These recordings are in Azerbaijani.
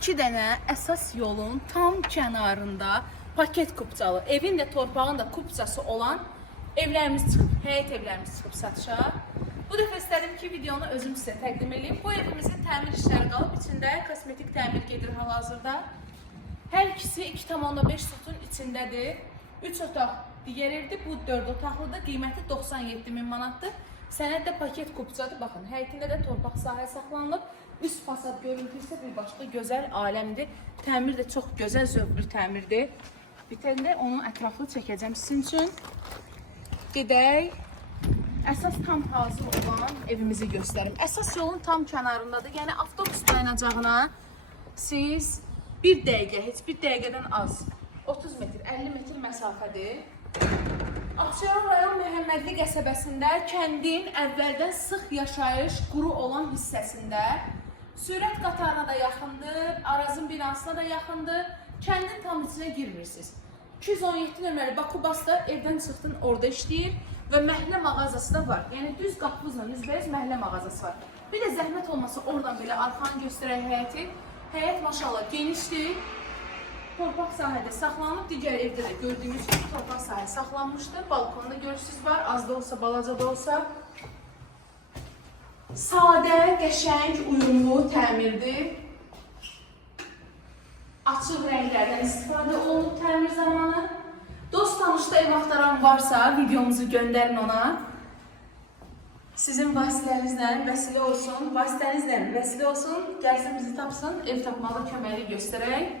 2 dənə əsas yolun tam kənarında paket kupçalı, evin də torpağın da kupçası olan evlərimiz çıxıb, həyət evlərimiz çıxıb satışa. Bu dəfə istədim ki, videonu özüm sizə təqdim edeyim. Bu evimizin təmir işləri qalıb, içində kosmetik təmir gedir hal-hazırda. Hər ikisi 2,5 sotun içindədir. 3 otaq digər evdir, bu 4 otaqlıdır, qiyməti 97.000 manatdır. Sənəddə paket kupçadır, baxın, həyətində də torpaq sahə saxlanılıb. Üst fasad görüntü isə bir başqa gözəl aləmdir. Təmir də çox gözəl, zövq bir təmirdir. Bitəndə onu ətraflı çəkəcəm sizin üçün. Gedək. Əsas tam hazır olan evimizi göstərim. Əsas yolun tam kənarındadır. Yəni avtobus dayanacağına siz 1 dəqiqə, heç 1 dəqiqədən az 30 metr, 50 metr məsafədir. Abşeron rayon Məhəmmədli qəsəbəsində kəndin əvvəldən sıx yaşayış quru olan hissəsində sürət qatarına da yaxındır, Arazın binasına da yaxındır, kəndin tam içinə girmirsiniz. 217 nömrəli Bakubasda evdən çıxdın, orada işləyir və məhəllə mağazası da var. Yəni düz qapınızla üzbəyiz məhəllə mağazası var. Bir də zəhmət olmasa oradan belə arxanı göstərək həyəti. Həyət maşallah genişdir. Torpaq sahədə saxlanıb, digər evdə də gördüyümüz gibi torpaq sahə saxlanmışdır. Balkonda görürsünüz var, az da olsa, balaca da olsa. Sadə, qəşəng, uyumlu təmirdir. Açıq rənglərdən istifadə olunub təmir zamanı. Dost tanışda ev axtaran varsa videomuzu göndərin ona. Sizin vasitənizlə vəsilə olsun, gəlsin bizi tapsın, ev tapmalı köməkli göstərək.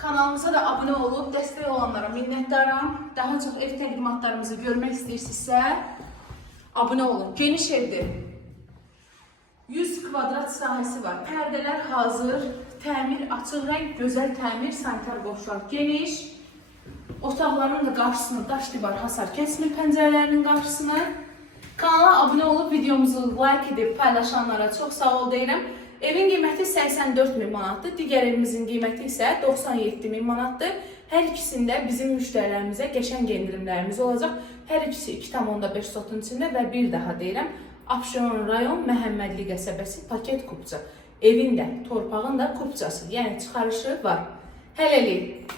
Kanalımıza da abunə olub, dəstək olanlara minnətdaram. Daha çox ev təqdimatlarımızı görmək istəyirsinizsə, abunə olun. Geniş evdir. 100 kvadrat sahəsi var. Pərdələr hazır, təmir, açıq rəng, gözəl təmir, sanitar boşlar geniş. Otaqların da qarşısını daş divar hasar kəsmir, pəncərələrinin qarşısını. Kanala abunə olub, videomuzu like edib paylaşanlara çox sağ ol deyirəm. Evin qiyməti 84.000 manatdır, digər evimizin qiyməti isə 97.000 manatdır. Hər ikisində bizim müştərilərimizə qəşəng endirimlərimiz olacaq. Hər ikisi 2,5 sotun içində və bir daha deyirəm, Abşeron rayon Məhəmmədli qəsəbəsi paket kupça. Evin də, torpağın da kupçası, yəni çıxarışı var. Hələlik.